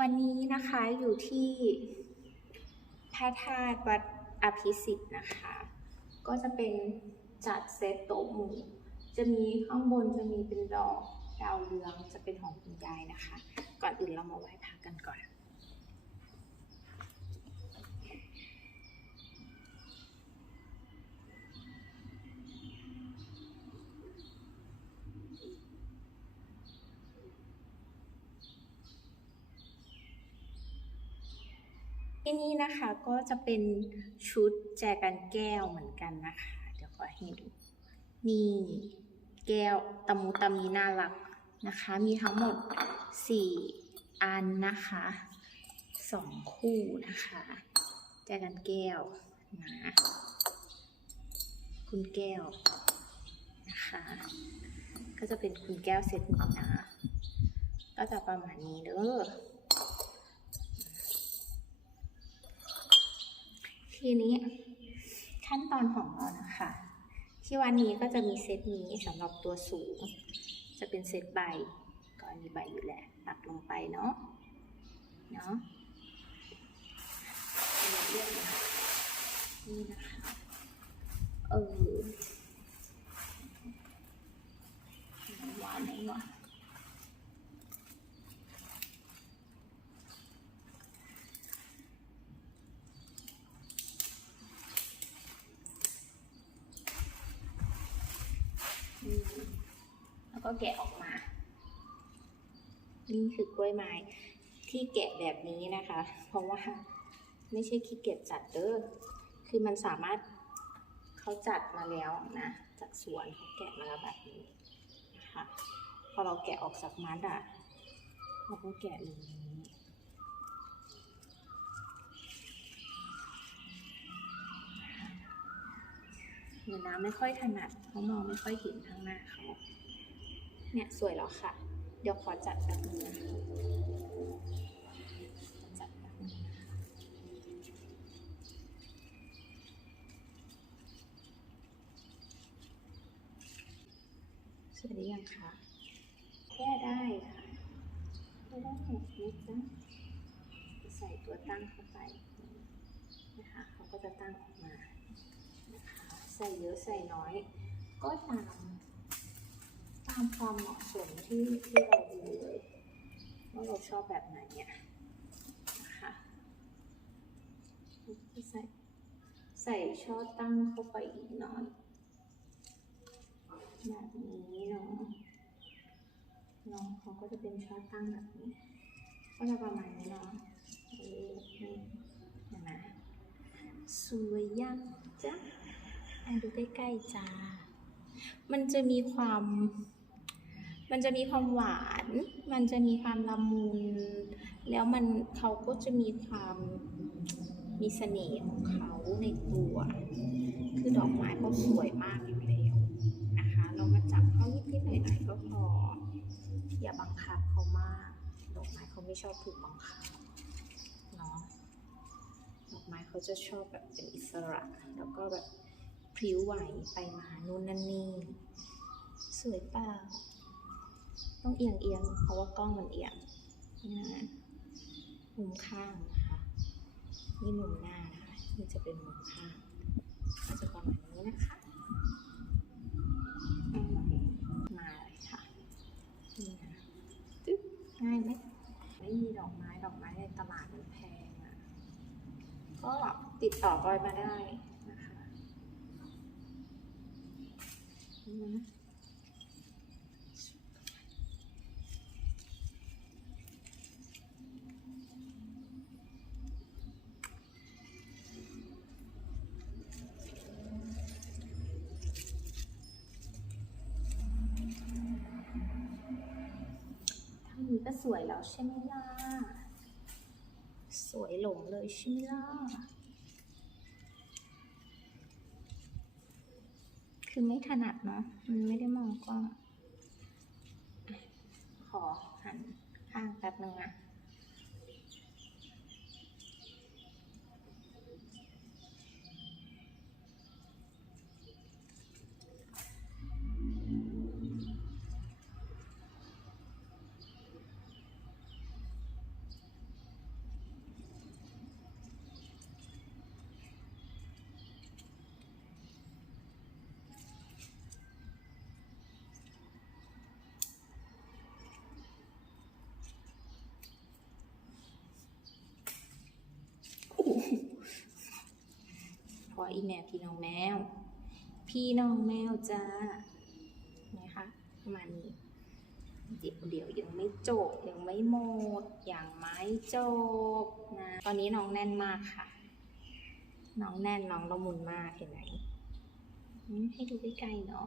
วันนี้นะคะอยู่ที่พระธาตุวัดอภิสิทธิ์นะคะ ก็จะเป็นจัดเซตโต๊ะหมู่ จะมีข้างบนจะมีเป็นดอกดาวเรืองจะเป็นของคุณยายนะคะ ก่อนอื่นเรามาไหว้พระกันก่อน ที่นี่นะคะก็จะเป็นชุดแจกันแก้วเหมือนกันนะคะ เดี๋ยวขอให้ดู นี่ แก้วตะมูตะมีน่ารักนะคะ มีทั้งหมด 4 อันนะคะสองคู่นะคะ แจกันแก้วนะคุณแก้วนะคะ ก็จะเป็นคุณแก้วเซตนี้นะ ก็จะประมาณนี้เด้อ ทีนี้ขั้นตอนของเรานะคะ ที่วันนี้ก็จะมีเซตนี้สำหรับตัวสูง จะเป็นเซตใบก็อันนี้ใบอยู่แหละตัดลงไปเนาะเนาะเรียกนี่นะคะเออไหนวะไหนวะนี่ แล้วก็แกะออกมา นี่คือกล้วยไม้ที่แกะแบบนี้นะคะ เพราะว่าไม่ใช่ขี้เกียจจัดเด้อ คือมันสามารถเขาจัดมาแล้วนะ จากสวนเขาแกะมาแล้วแบบนี้นะคะ พอเราแกะออกจากมัดอะเราก็แกะเลย นี้เหมือนน้ำไม่ค่อยถนัดเพราะมองไม่ค่อยเห็นข้างหน้าเขาเนี่ยสวยแล้วค่ะ เดี๋ยวขอจัดแบบนี้นะจัดแบบนี้นะคะสวยหรือยังคะแก้ได้ค่ะไม่ได้หกนิดนะใส่ตัวตั้งเข้าไปนะคะเขาก็จะตั้งออกมา ใส่เยอะใส่น้อย ก็ตาม ตามความเหมาะสมที่ที่เราดูเลยว่าเราชอบแบบไหนเนี่ยนะคะใส่ใส่ช่อตั้งเข้าไปอีกหน่อยแบบนี้เนาะน้องเขาก็จะเป็นช่อตั้งแบบนี้ ก็จะประมาณนี้เนาะเออนี่เห็นไหมสวยยังจ้ะ อะดูใกล้ๆจ้า มันจะมีความ มันจะมีความหวาน มันจะมีความละมุน แล้วมันเขาก็จะมีความมีเสน่ห์ของเขาในตัว คือดอกไม้เขาสวยมากอยู่แล้วนะคะ เรามาจับเขานิดๆหน่อยๆก็พอ อย่าบังคับเขามาก ดอกไม้เขาไม่ชอบถูกบังคับเนาะ ดอกไม้เขาจะชอบแบบเป็นอิสระ แล้วก็แบบ พริ้วไหวไปมานู่นนั่นนี่สวยเปล่าต้องเอียงเอียงเพราะว่ากล้องมันเอียงนี่นะมุมข้างนะคะนี่มุมหน้านะคะนี่จะเป็นมุมข้างก็จะประมาณนี้นะคะมาเลยค่ะนี่นะตึ๊บง่ายไหมไม่มีดอกไม้ดอกไม้ในตลาดมันแพงอะก็ติดต่อรอยมาได้ นี้ก็สวยแล้วใช่ไหมล่ะ สวยหลงเลยใช่ไหมล่ะ คือไม่ถนัดเนาะ มันไม่ได้มองกล้อง ขอหันข้างแป๊บนึงนะ อีแมวพี่น้องแมว พี่น้องแมวจ้านะคะประมาณนี้เดี๋ยวยังไม่จบยังไม่หมดยังไม่จบนะตอนนี้น้องแน่นมากค่ะ น้องแน่นน้องละมุนมากเห็นไหมให้ดูใกล้ๆเนาะ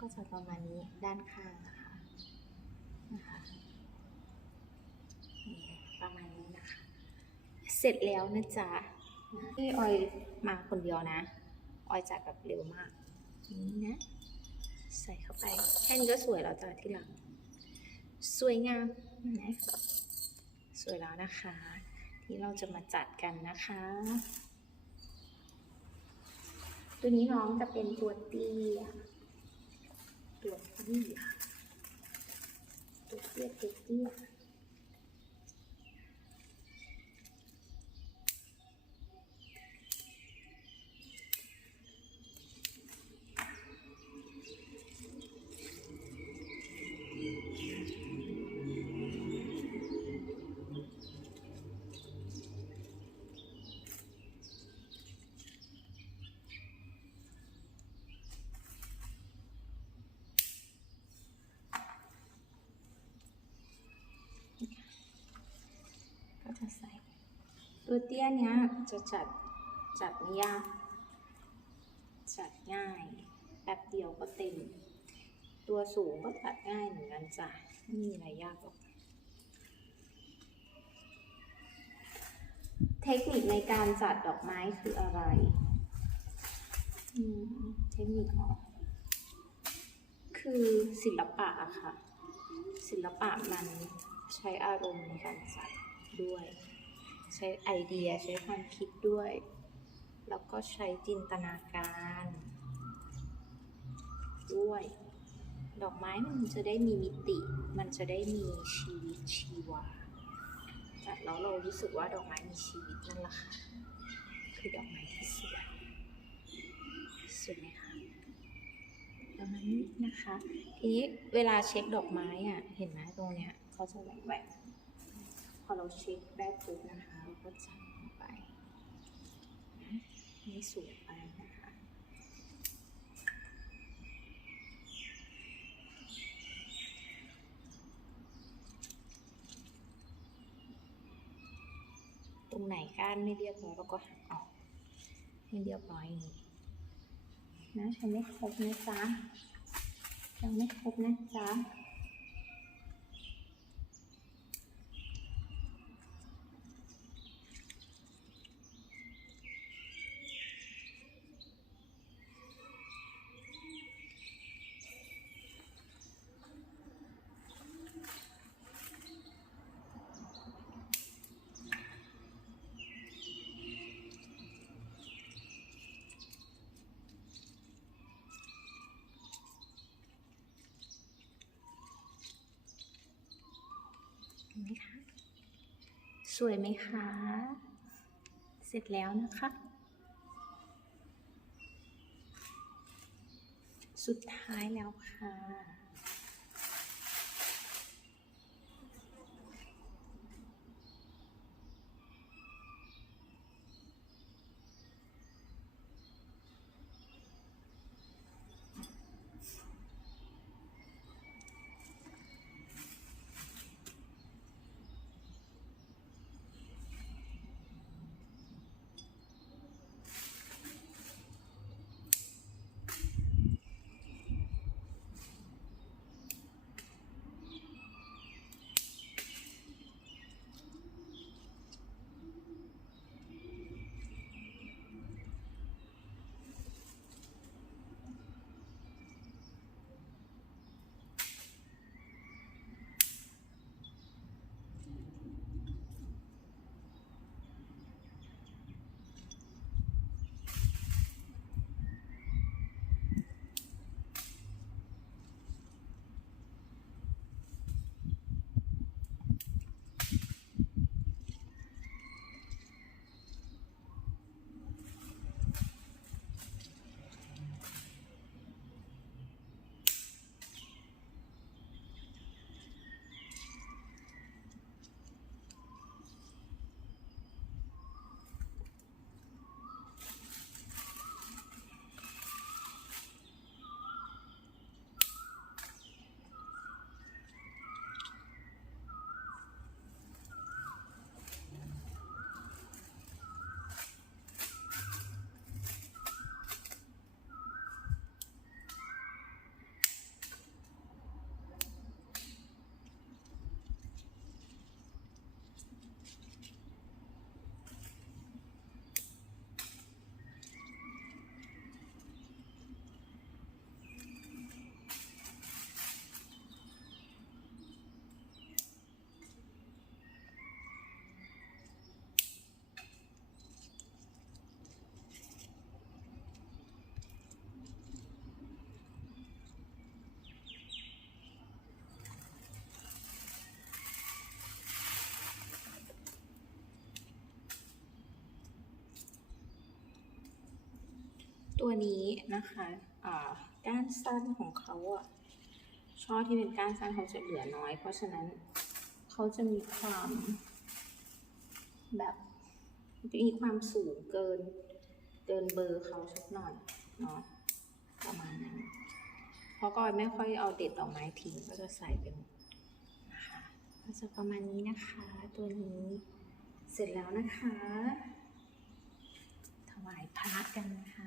ก็จะประมาณนี้ด้านข้างนะคะนะคะประมาณนี้นะคะ เสร็จแล้วนะจ๊ะ ที่ออยมาคนเดียวนะ ออยจัดแบบเร็วมากนี้นะ ใส่เข้าไป แค่นี้ก็สวยแล้วจ้ะที่หลัง สวยงามนะสวยแล้วนะคะ ที่เราจะมาจัดกันนะคะ ตัวนี้น้องจะเป็นตัวเตี้ยตัวเตี้ยตัวเตี้ยตัวเตี้ย ตัวเตี้ยเนี้ยจะจัดจัดไม่ยาก จัดง่ายแป๊บเดียวก็เต็ม ตัวสูงก็จัดง่ายเหมือนกันจ้ะไม่มีอะไรยากหรอกเทคนิคในการจัดดอกไม้คืออะไรเทคนิคเหรอคือศิลปะอะค่ะ ศิลปะมันใช้อารมณ์ในการจัดด้วย ใช้ไอเดียใช้ความคิดด้วย แล้วก็ใช้จินตนาการ ด้วย ดอกไม้มันจะได้มีมิติ มันจะได้มีชีวิตชีวาจัดแล้วเรารู้สึกว่าดอกไม้มีชีวิตนั่นแหละค่ะคือดอกไม้ที่สวยสวยไหมคะประมาณนี้นะคะ ทีนี้เวลาเช็คดอกไม้อะ เห็นไหมตรงเนี้ยเขาจะแหวกแหวก อเราเช็คได้ปุ๊บนะคะเราก็จับลงไปนี่สวยไปนะคะตรงไหนก้านไม่เรียบร้อยเราก็หักออกให้เรียบร้อยอยนี้นะใช้ไม่ครบนะจ๊ะยังไม่ครบนะจ๊ะ สวยไหมคะ เสร็จแล้วนะคะ สุดท้ายแล้วค่ะ ตัวนี้นะคะอ่าก้านสั้นของเขาอะช่อที่เป็นก้านสั้นเขาจะเหลือน้อย เพราะฉะนั้นเขาจะมีความแบบมีความสูงเกินเกินเบอร์เขาสักหน่อยเนาะประมาณนั้นเพราะก็ไม่ค่อยเอาเด็ดดอกไม้ทิ้งก็จะใส่เป็นนะคะก็จะประมาณนี้นะคะ ตัวนี้เสร็จแล้วนะคะ ถวายพระกันนะคะ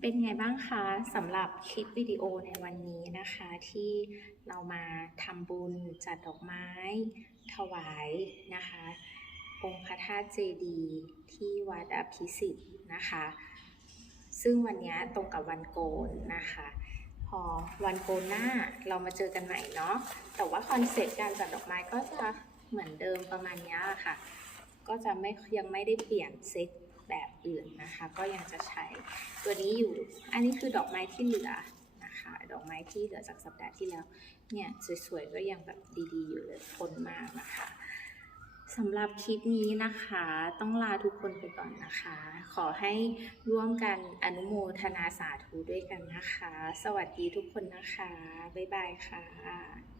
เป็นไงบ้างคะสำหรับคลิปวิดีโอในวันนี้นะคะ ที่เรามาทำบุญจัดดอกไม้ ถวายนะคะองค์พระธาตุเจดีย์ที่วัดอภิสิทธิ์นะคะ ซึ่งวันนี้ตรงกับวันโกนนะคะ พอวันโกนหน้าเรามาเจอกันใหม่เนาะแต่ว่าคอนเซ็ปต์การจัดดอกไม้ก็จะเหมือนเดิมประมาณนี้ค่ะ ก็จะไม่ยังไม่ได้เปลี่ยนเซต แบบอื่นนะคะ ก็ยังจะใช้ตัวนี้อยู่ อันนี้คือดอกไม้ที่เหลือนะคะ ดอกไม้ที่เหลือจากสัปดาห์ที่แล้ว เนี่ยสวยๆก็ยังแบบดีๆอยู่เลยทนมากนะคะสำหรับคลิปนี้นะคะ ต้องลาทุกคนไปก่อนนะคะ ขอให้ร่วมกันอนุโมทนาสาธุด้วยกันนะคะ สวัสดีทุกคนนะคะ บ๊ายบายค่ะ